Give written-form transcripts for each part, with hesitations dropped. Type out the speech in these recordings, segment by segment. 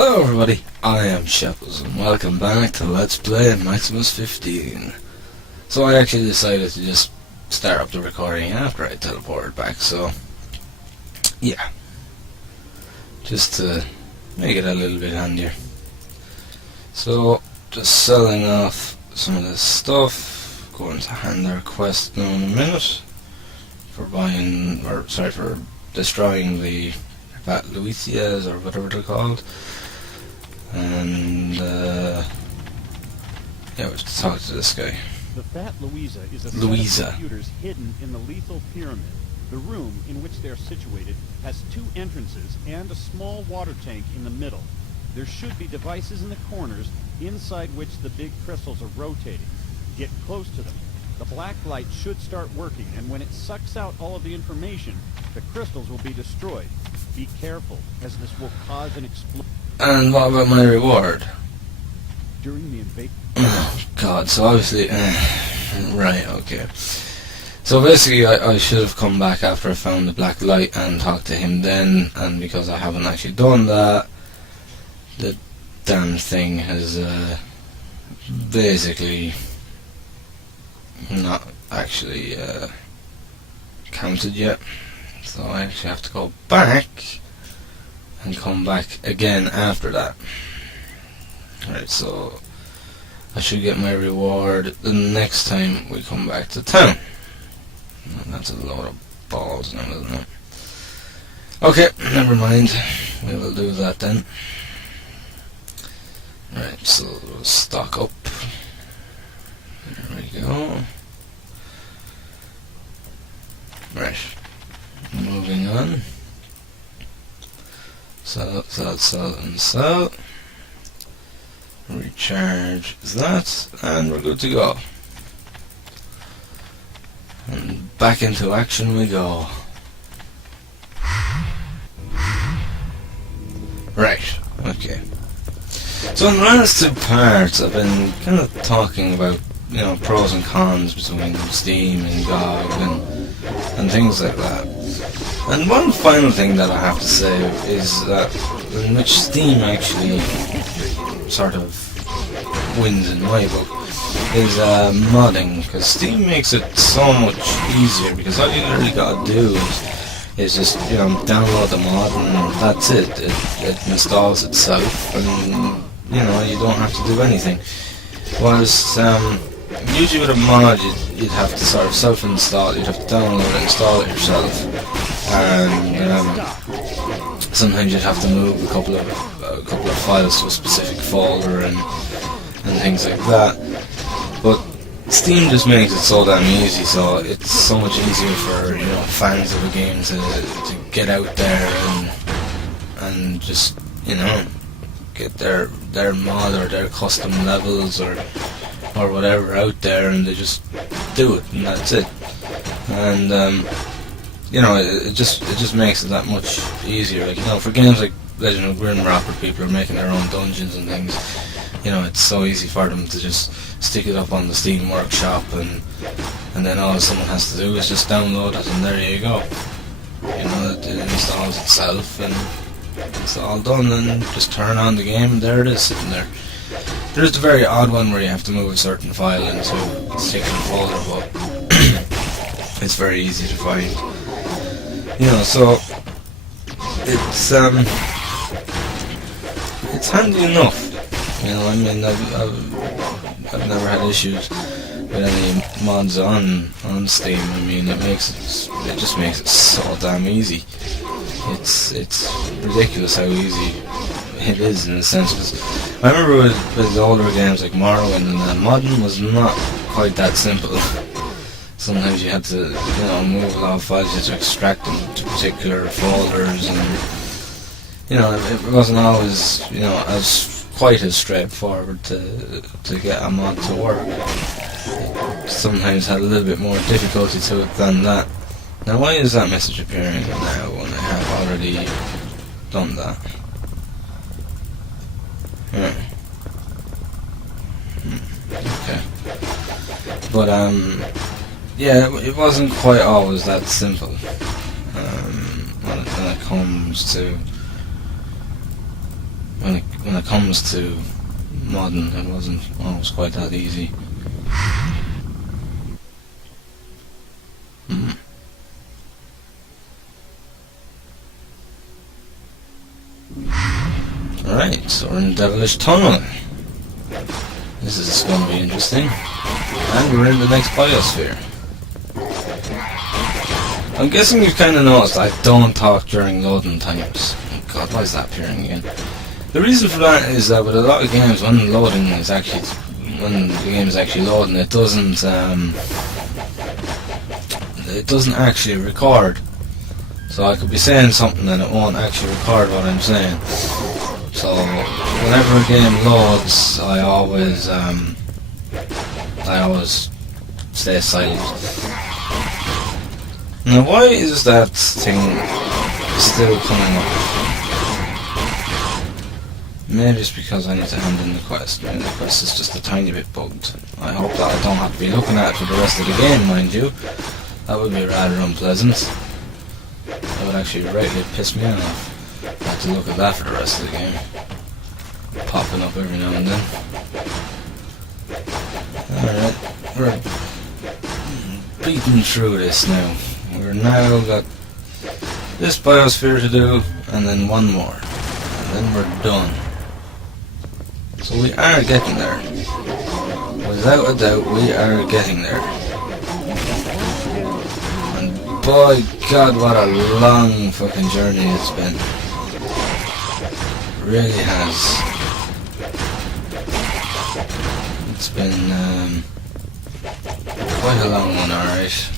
Hello everybody, I am Shepos and welcome back to Let's Play Maximus 15. So I actually decided to just start up the recording after I teleported back, so yeah. Just to make it a little bit handier. So, just selling off some of this stuff, going to hand our quest now in a minute, for for destroying the Fat Luisias or whatever they're called. And yeah, we have to talk to this guy. The Fat Louisa is a set of computers hidden in the lethal pyramid. The room in which they are situated has 2 entrances and a small water tank in the middle. There should be devices in the corners inside which the big crystals are rotating. Get close to them. The black light should start working, and when it sucks out all of the information, the crystals will be destroyed. Be careful, as this will cause an explosion. And what about my reward? During the invasion. Oh god, so obviously... right, okay. So basically I should have come back after I found the black light and talked to him then, and because I haven't actually done that, the damn thing has basically not actually counted yet. So I actually have to go back and come back again after that. Right, so I should get my reward the next time we come back to town. That's a load of balls now, isn't it? Okay, never mind. We will do that then. Right, so we'll stock up. There we go. Right. Moving on. Sell, and sell. Recharge that, and we're good to go. And back into action we go. Right, okay. So in the last 2 parts I've been kind of talking about, you know, pros and cons between Steam and GOG and things like that. And one final thing that I have to say is that in which Steam actually sort of wins in my book is modding, because Steam makes it so much easier, because all you literally gotta do is just, you know, download the mod and that's it. It installs itself, and you know, you don't have to do anything. Whereas usually with a mod you'd have to sort of self-install, you'd have to download it, install it yourself, and sometimes you'd have to move a couple of files to a specific folder and things like that. But Steam just makes it so damn easy, so it's so much easier for, you know, fans of a game to get out there and just, you know, get their mod or their custom levels or whatever out there, and they just do it, and that's it. And you know, it just makes it that much easier. Like, you know, for games like Legend of Grimrock, people are making their own dungeons and things. You know, it's so easy for them to just stick it up on the Steam Workshop, and then all someone has to do is just download it, and there you go. You know, it installs itself, and it's all done, and just turn on the game, and there it is, sitting there. There's the very odd one where you have to move a certain file into a particular folder, but it's very easy to find. You know, so it's handy enough. You know, I mean, I've never had issues with any mods on Steam. I mean, it just makes it so damn easy. It's ridiculous how easy it is, in a sense. Cause I remember with older games like Morrowind, and modding was not quite that simple. Sometimes you had to, you know, move a lot of files, you had to extract them to particular folders, and you know, it wasn't always, you know, quite as straightforward to get a mod to work. It sometimes had a little bit more difficulty to it than that. Now, why is that message appearing now when I have already done that? Okay. But yeah, it wasn't quite always that simple. When it comes to when it comes to modding, it wasn't always quite that easy. Alright, so we're in Devilish Tunnel. This is going to be interesting. And we're in the next Biosphere. I'm guessing you've kind of noticed I don't talk during loading times. Oh God, why is that appearing again? The reason for that is that with a lot of games, when the game is actually loading, it doesn't actually record. So I could be saying something and it won't actually record what I'm saying. So whenever a game loads, I always stay silent. Now, why is that thing still coming up? Maybe it's because I need to hand in the quest. Maybe the quest is just a tiny bit bugged. I hope that I don't have to be looking at it for the rest of the game, mind you. That would be rather unpleasant. That would actually greatly piss me off. I have to look at that for the rest of the game. Popping up every now and then. Alright, we're beating through this now. We're now got this Biosphere to do, and then one more. And then we're done. So we are getting there. Without a doubt, we are getting there. And by God, what a long fucking journey it's been. It really has. It's been quite a long one, alright.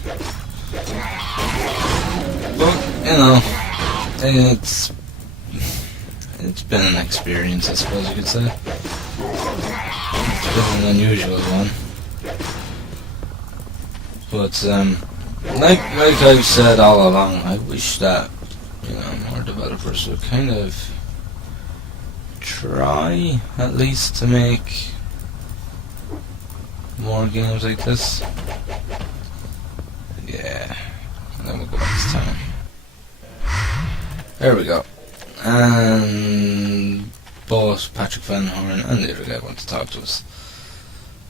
But, you know, it's been an experience, I suppose you could say. It's been an unusual one. But, like I've said all along, I wish that, you know, more developers would kind of try, at least, to make more games like this. Yeah. And then we'll go back to town. There we go. And both Patrick Van Horn and the other guy want to talk to us.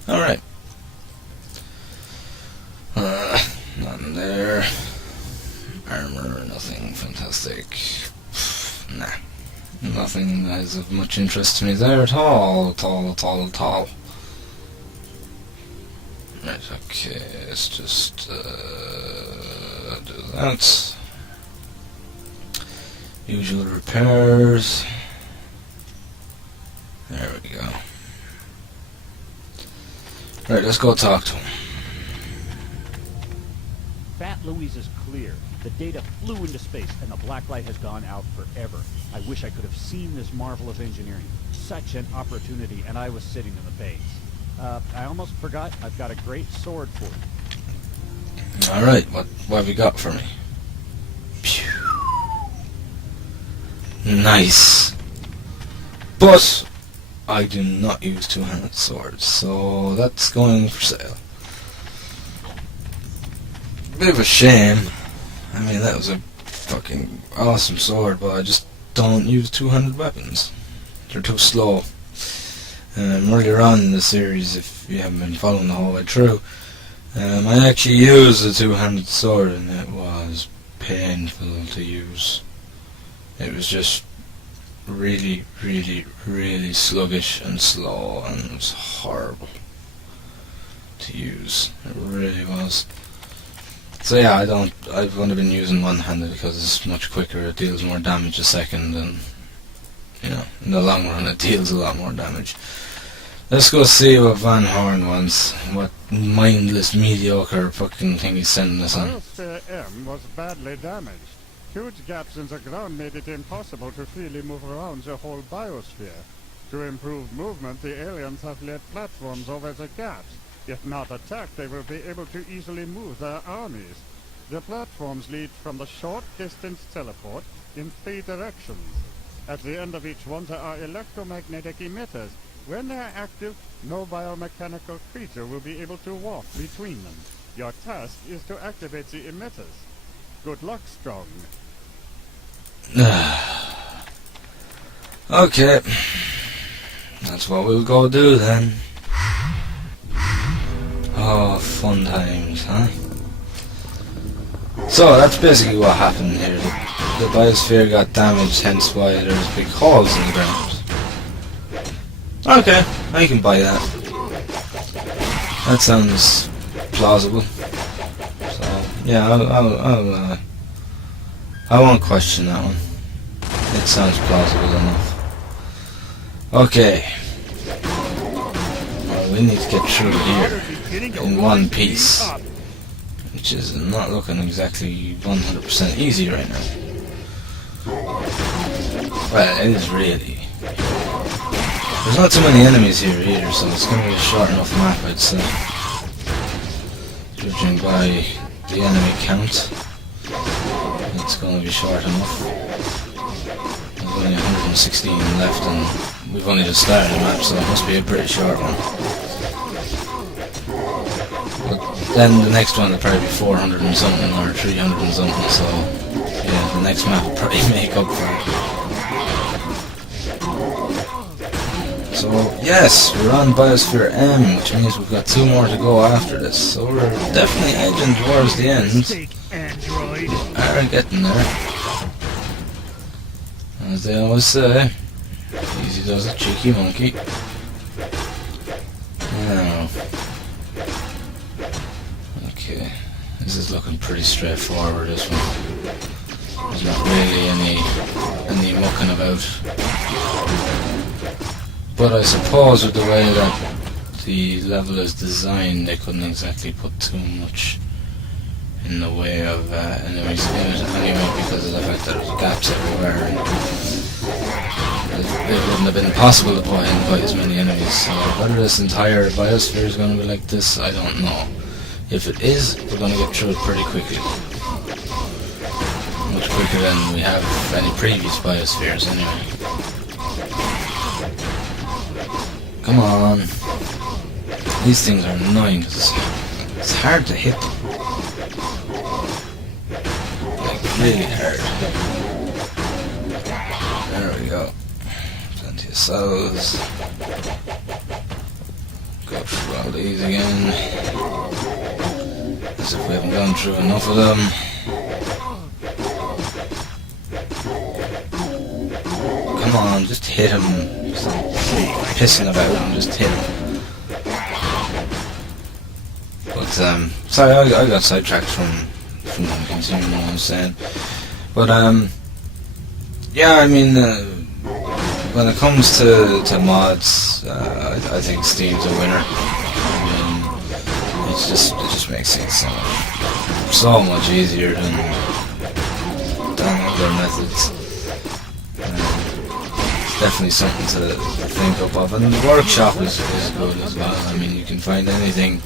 Alright. Nothing there. Armor, nothing fantastic. Nah. Nothing that is of much interest to me there at all. Right, okay, let's just do that. Usual repairs. There we go. Right, let's go talk to him. Fat Louise is clear. The data flew into space, and the black light has gone out forever. I wish I could have seen this marvel of engineering. Such an opportunity, and I was sitting in the base. I almost forgot, I've got a great sword for you. Alright, what have you got for me? Pew. Nice. But I do not use two-handed swords, so that's going for sale. Bit of a shame. I mean, that was a fucking awesome sword, but I just don't use two-handed weapons. They're too slow. Earlier on in the series, if you haven't been following the whole way through, I actually used a two-handed sword, and it was painful to use. It was just really, really, really sluggish and slow, and it was horrible to use. It really was. So yeah, I've only been using one-handed because it's much quicker, it deals more damage a second, and, you know, in the long run it deals a lot more damage. Let's go see what Van Horn wants, what mindless, mediocre fucking thing he's sending us on. Biosphere M was badly damaged. Huge gaps in the ground made it impossible to freely move around the whole biosphere. To improve movement, the aliens have laid platforms over the gaps. If not attacked, they will be able to easily move their armies. The platforms lead from the short-distance teleport in 3 directions. At the end of each one there are electromagnetic emitters. When they are active, no biomechanical creature will be able to walk between them. Your task is to activate the emitters. Good luck, Strong. Okay, that's what we'll go do then. Oh, fun times, huh? So that's basically what happened here. The biosphere got damaged, hence why there's big holes in the ground. Okay, I can buy that. That sounds plausible. So yeah, I won't question that one. It sounds plausible enough. Okay. Well, we need to get through here in one piece, which is not looking exactly 100% easy right now. Well, it is really. There's not too many enemies here either, so it's going to be a short enough map, I'd say. Judging by the enemy count, it's going to be short enough. There's only 116 left, and we've only just started the map, so it must be a pretty short one. But then the next one will probably be 400 and something, or 300 and something, so yeah, the next map will probably make up for it. So yes, we're on Biosphere M, which means we've got 2 more to go after this, so we're definitely edging towards the end. We are getting there. As they always say, easy does it, cheeky monkey. Now, okay, this is looking pretty straightforward, this one. There's not really any mucking about. But I suppose with the way that the level is designed, they couldn't exactly put too much in the way of enemies in it anyway, because of the fact that there's gaps everywhere, and it wouldn't have been possible to put in quite as many enemies. So whether this entire biosphere is going to be like this, I don't know. If it is, we're going to get through it pretty quickly. Much quicker than we have any previous biospheres anyway. Come on. These things are annoying because it's hard to hit them. Like, really hard. There we go. Plenty of cells. Go through all these again. As if we haven't gone through enough of them. Come on, just hit him. Stop pissing about and just hit him. But sorry, I got sidetracked from continuing what I was saying. But yeah, I mean, when it comes to mods, I think Steam's a winner. I mean, it just makes things so much easier than other methods. Definitely something to think up of, and the workshop is good as well. I mean, you can find anything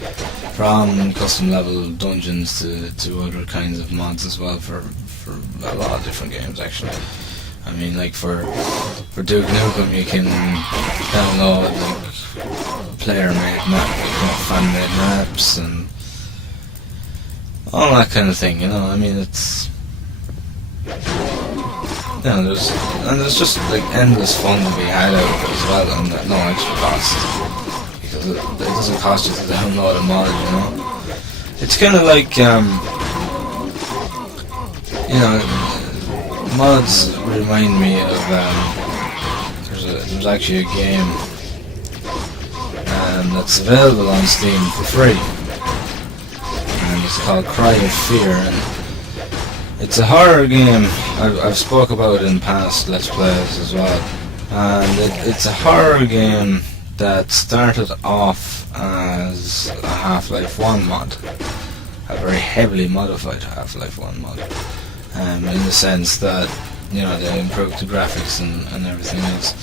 from custom level dungeons to other kinds of mods as well for a lot of different games actually. I mean, like for Duke Nukem you can download like player-made maps, fan-made maps and all that kind of thing, you know. I mean, it's yeah, there's just like endless fun to be had out of it as well, and at no extra cost, because it doesn't cost you to download a mod, you know. It's kind of like you know, mods remind me of there's actually a game that's available on Steam for free, and it's called Cry of Fear, and it's a horror game. I've spoke about it in past Let's Plays as well, and it's a horror game that started off as a Half-Life 1 mod, a very heavily modified Half-Life 1 mod, in the sense that, you know, they improved the graphics and everything else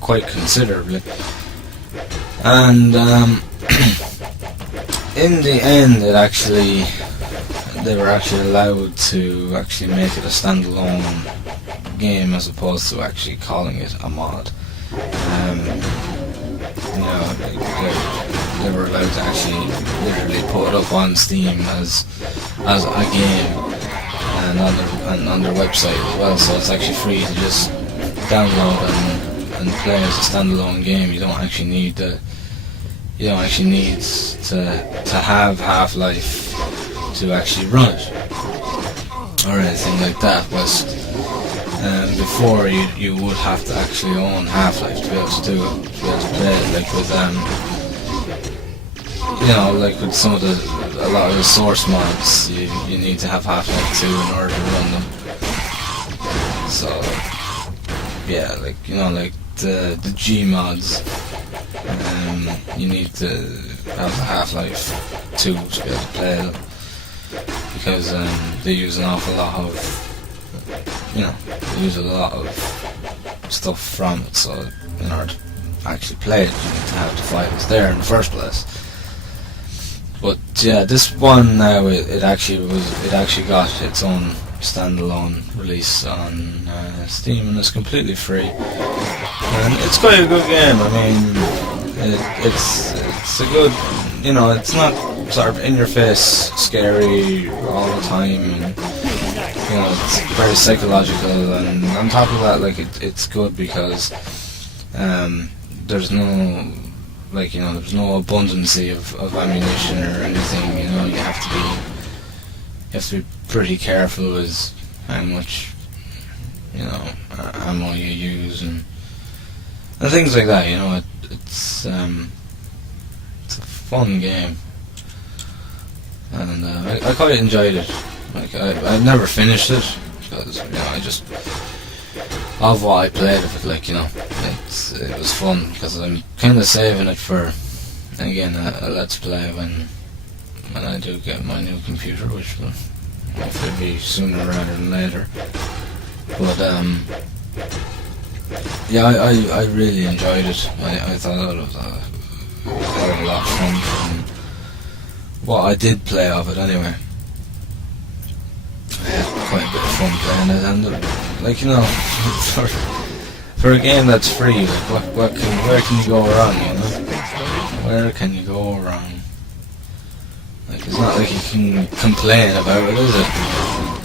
quite considerably, and in the end they were actually allowed to actually make it a standalone game as opposed to actually calling it a mod. You know, they were allowed to actually literally put it up on Steam as a game and on their website as well, so it's actually free to just download and play as a standalone game. You don't actually need to have Half-Life to actually run it or anything like that. But before you would have to actually own Half-Life to be able to do it, to be able to play it, like with like with a lot of the source mods, you need to have Half-Life 2 in order to run them. So yeah, like the G mods, you need to have the Half-Life 2 to be able to play them, because they use an awful lot of stuff from it. So in order to actually play it, you need to have the files there in the first place. But yeah, this one now it actually got its own standalone release on Steam, and it's completely free. And it's quite a good game. I mean, it's a good, it's not sort of in your face scary all the time, and it's very psychological. And on top of that, like it's good because there's no there's no abundancy of ammunition or anything. You have to be pretty careful with how much ammo you use and things like that. It's a fun game, and I quite enjoyed it. Like I never finished it because I just of what I played of it. Like it was fun because I'm kind of saving it for again a let's play when I do get my new computer, which will hopefully be sooner rather than later. But yeah, I really enjoyed it. I thought it was a lot of fun from what I did play of it anyway. I had quite a bit of fun playing it, and for a game that's free, like where can you go wrong? Where can you go wrong? Like, it's not like you can complain about it, is it?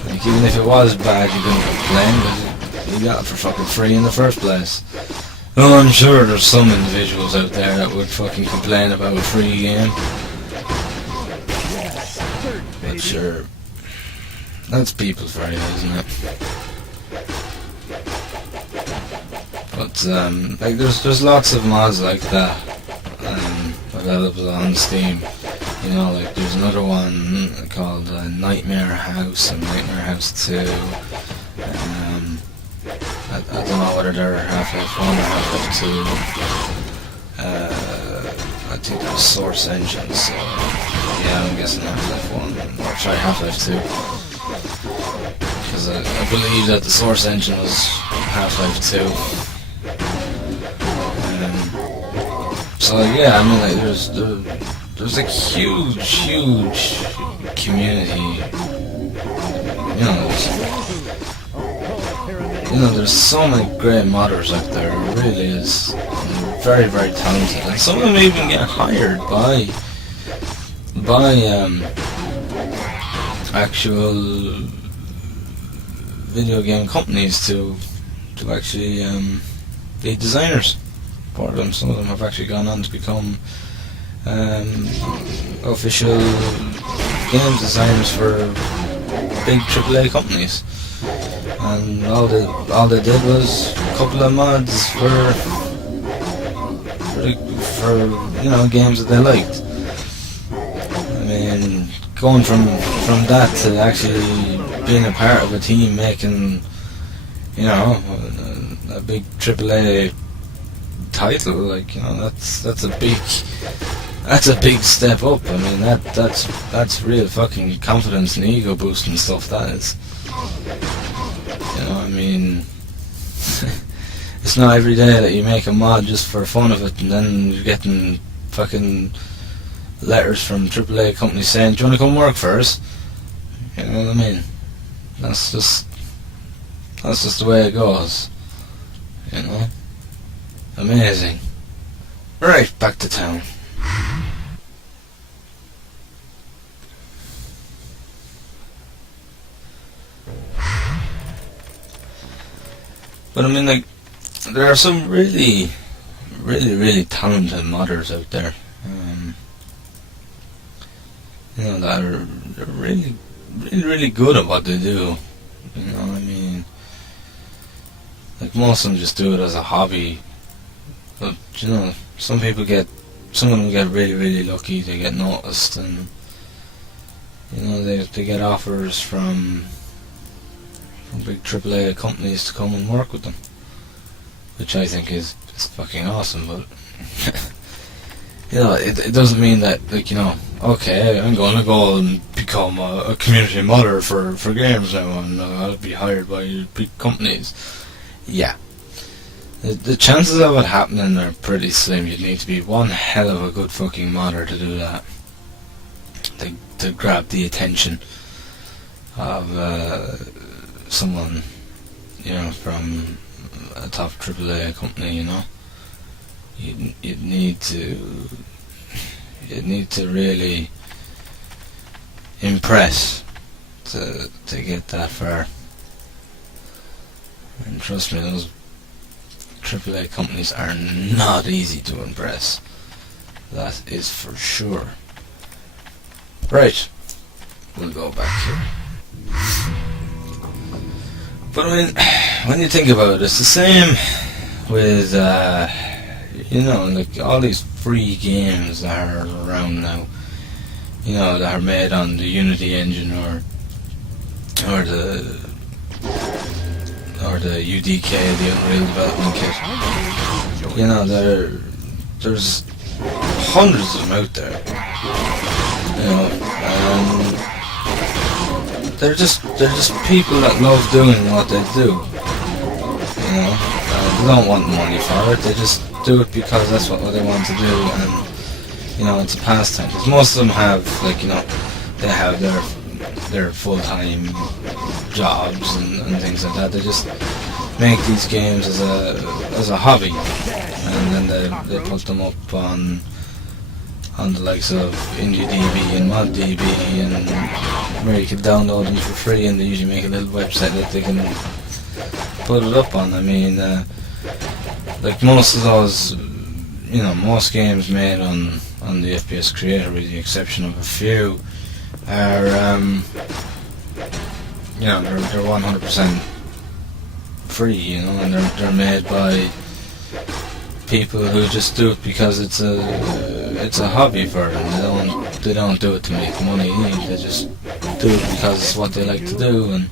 Like, even if it was bad, you couldn't complain because you got it for fucking free in the first place. Well, I'm sure there's some individuals out there that would fucking complain about a free game. But sure, that's people for you, isn't it? But like there's lots of mods like that available on Steam. Like there's another one called Nightmare House and Nightmare House 2. I don't know whether they're Half-Life 1 or Half-Life 2. I think they're Source Engine, so yeah, I'm guessing Half-Life 1, or try Half-Life 2. Because I believe that the Source Engine was Half-Life 2. So yeah, I mean, like there's a huge community. There's so many great modders out there. It really is. Very, very talented, and some of them even get hired by actual video game companies to actually be designers for them. Some of them have actually gone on to become official game designers for big AAA companies, and all they did was a couple of mods for games that they liked. I mean, going from that to actually being a part of a team making a big AAA title, like that's a big step up. I mean that's real fucking confidence and ego boosting stuff, that is. I mean it's not every day that you make a mod just for fun of it and then you're getting fucking letters from AAA companies saying, do you want to come work for us? You know what I mean? That's just the way it goes. Amazing. Right, back to town. But I mean, like, there are some really talented modders out there. That are really good at what they do. You know, I mean, like most of them just do it as a hobby. But you know, some of them get really lucky. They get noticed, and you know, they get offers from big AAA companies to come and work with them, which I think is fucking awesome. But you know, it doesn't mean that, like, you know, okay, I'm going to go and become a community modder for games now, and I'll be hired by big companies. Yeah. The chances of it happening are pretty slim. You'd need to be one hell of a good fucking modder to do that. To grab the attention of someone, you know, from a top AAA company, you know. You'd need to really impress to get that far. And trust me, those AAA companies are not easy to impress. That is for sure. Right, we'll go back here. But I mean, when you think about it, it's the same with you know, like all these free games that are around now, you know, that are made on the Unity engine or the UDK, the Unreal Development Kit. You know, there's hundreds of them out there. You know, they're just people that love doing what they do. You know, they don't want money for it. They just do it because that's what they want to do, and you know, it's a pastime. Because most of them have, like, you know, they have their full-time jobs and things like that. They just make these games as a hobby, and then they put them up on the likes of IndieDB and ModDB, and where you can download them for free, and they usually make a little website that they can put it up on. I mean, like most of those, you know, most games made on the FPS Creator, with the exception of a few, are you know, they're 100% free, you know, and they're made by people who just do it because it's a hobby for them. They don't do it to make money. They just do it because it's what they like to do. And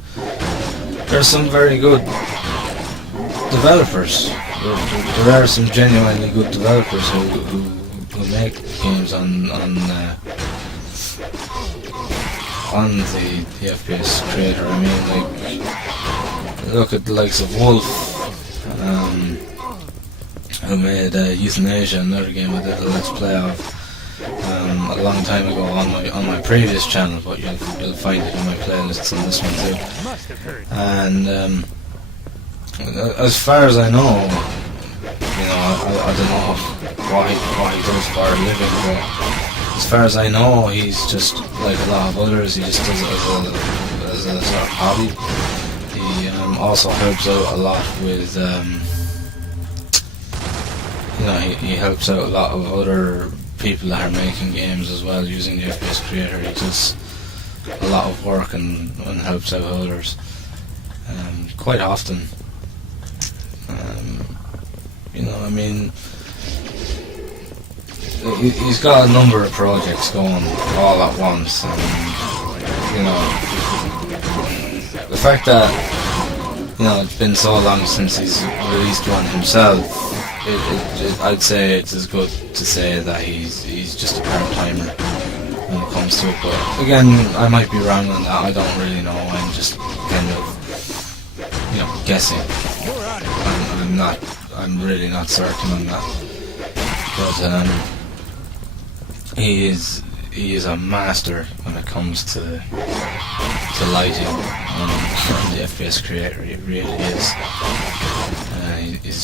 there's some very good developers. There are some genuinely good developers who make games on the FPS Creator. I mean, like, look at the likes of Wolf, who made Euthanasia, another game I did a Let's Play of a long time ago on my previous channel, but you'll find it in my playlists on this one too. And as far as I know, you know, I don't know what he does for a living, but as far as I know, he's just like a lot of others. He just does it as a sort of hobby. He also helps out a lot with, you know, he helps out a lot of other people that are making games as well using the FPS Creator. He does a lot of work and helps out others quite often. You know, I mean, he's got a number of projects going all at once, and you know, the fact that, you know, it's been so long since he's released one himself, I'd say it's as good to say that he's just a part-timer when it comes to it. But again, I might be wrong on that. I don't really know. I'm just kind of, you know, guessing. I'm really not certain on that. But he is a master when it comes to lighting on the FPS Creator. He really is.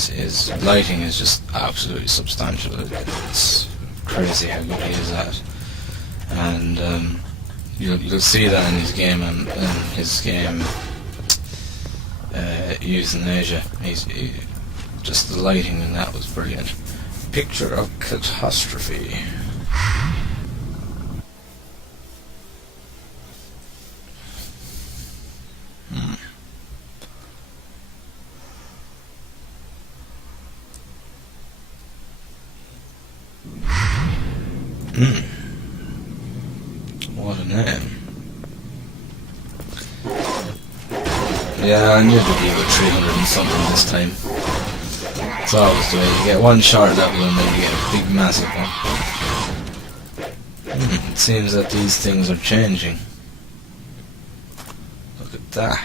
His lighting is just absolutely substantial. It's crazy how good he is at it. And you'll see that in his game and his game Euthanasia. just the lighting in that was brilliant. Picture of catastrophe. What a name. Yeah, I knew to be with 300 and something this time. It's always the way. You get one short level and then you get a big massive one. It seems that these things are changing. Look at that.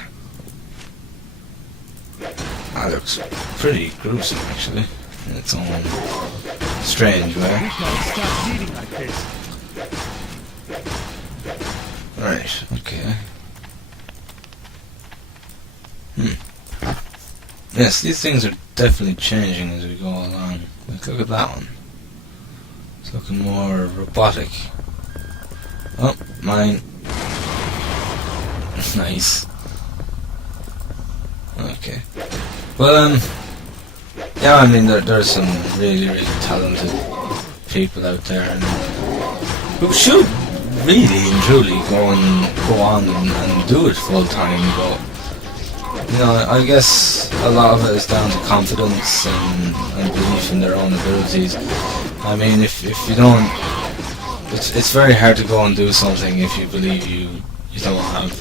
That looks pretty gruesome actually, in its own strange way. Right, okay. Yes, these things are definitely changing as we go along. Like, look at that one. It's looking more robotic. Oh, mine. Nice. Okay. Well, yeah, I mean, there's some really, really talented people out there and who should really and truly go on and do it full time, but you know, I guess a lot of it is down to confidence and belief in their own abilities. I mean, if you don't, it's very hard to go and do something if you believe you don't have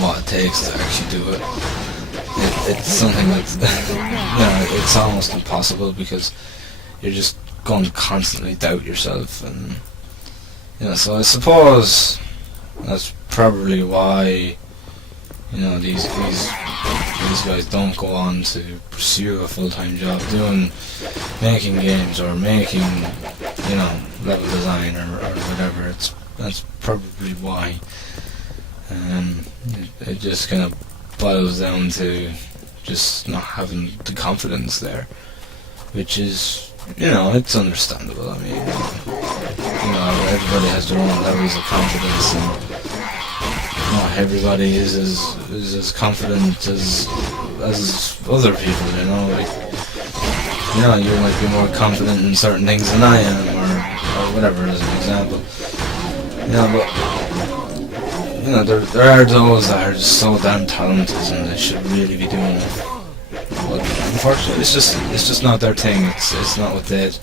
what it takes to actually do it. It's something like, you know, it's almost impossible because you're just going to constantly doubt yourself, and you know, so I suppose that's probably why, you know, these guys don't go on to pursue a full-time job making games or making, you know, level design or whatever. That's probably why. It just kind of boils down to just not having the confidence there, which is, you know, it's understandable. I mean, you know, everybody has their own levels of confidence, and not everybody is as confident as other people, you know. Like, you know, you might be more confident in certain things than I am, or whatever, as an example. You know, but you know, there are those that are just so damn talented and they should really be doing it. But unfortunately, it's just not their thing. It's not what they'd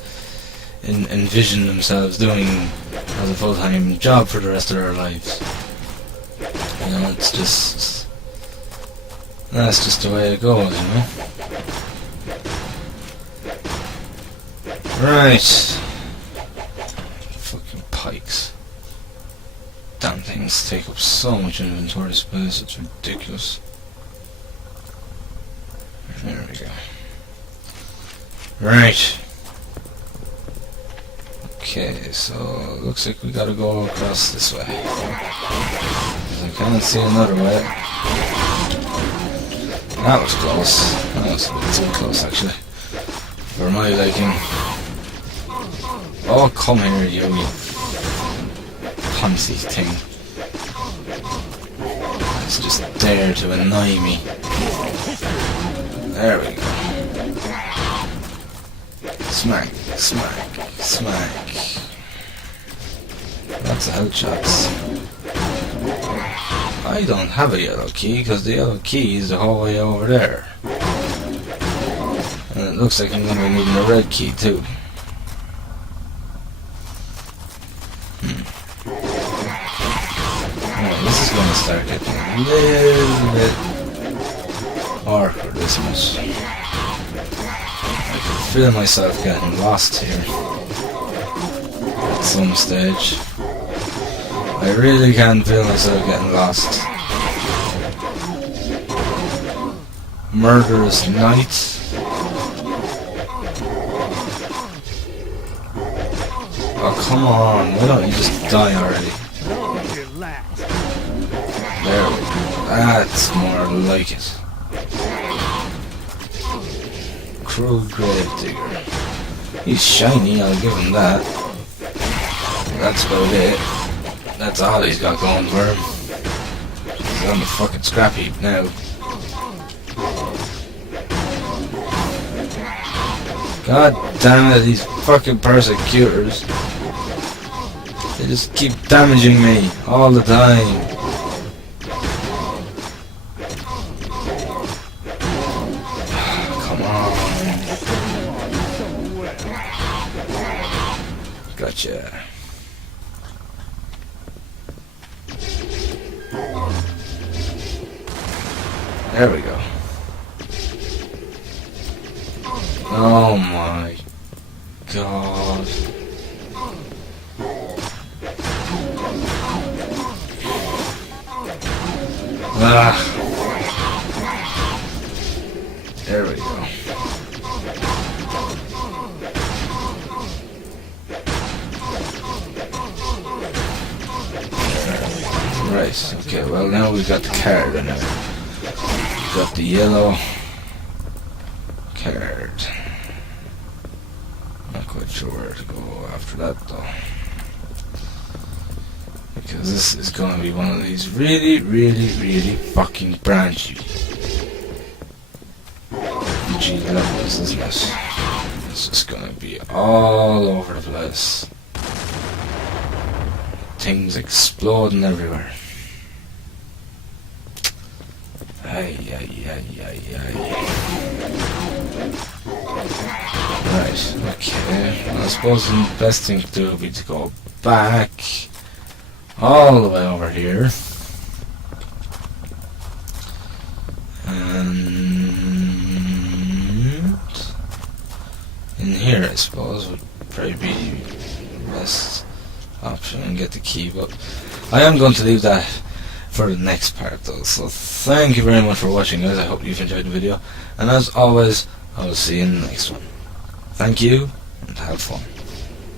envision themselves doing as a full-time job for the rest of their lives. You know, that's just the way it goes, you know. Right. Fucking pikes. Damn things take up so much inventory space, it's ridiculous. There we go. Right. Okay, so looks like we gotta go across this way. I can't see another way. That was close. That was a bit too close, actually, for my liking. Oh, come here, you pantsy thing. It's just there to annoy me. There we go. Smack, smack, smack. Lots of headshots. I don't have a yellow key because the yellow key is the whole way over there. And it looks like I'm going to be needing a red key too. Alright, this is going to start getting a little bit awkward, this much. I can feel myself getting lost here at some stage. I really can feel myself getting lost. Murderous night. Oh, come on, why don't you just die already? There we go. That's more like it. Cruel Gravedigger. He's shiny, I'll give him that. That's about it. That's all he's got going for him. He's on the fucking scrap heap now. God damn it, these fucking persecutors. They just keep damaging me all the time. Come on. Gotcha. There we go. Oh my god. Ah. There we go. Right, okay, well now we've got the card anyway. Got the yellow card. Not quite sure where to go after that though. Because this is going to be one of these really fucking branchy G levels, isn't it? It's just going to be all over the place. Things exploding everywhere. Ay. Right, okay. Well, I suppose the best thing to do would be to go back all the way over here. And in here, I suppose, would probably be the best option and get the key, but I am going to leave that for the next part though. So thank you very much for watching, guys. I hope you've enjoyed the video, and as always, I will see you in the next one. Thank you, and have fun.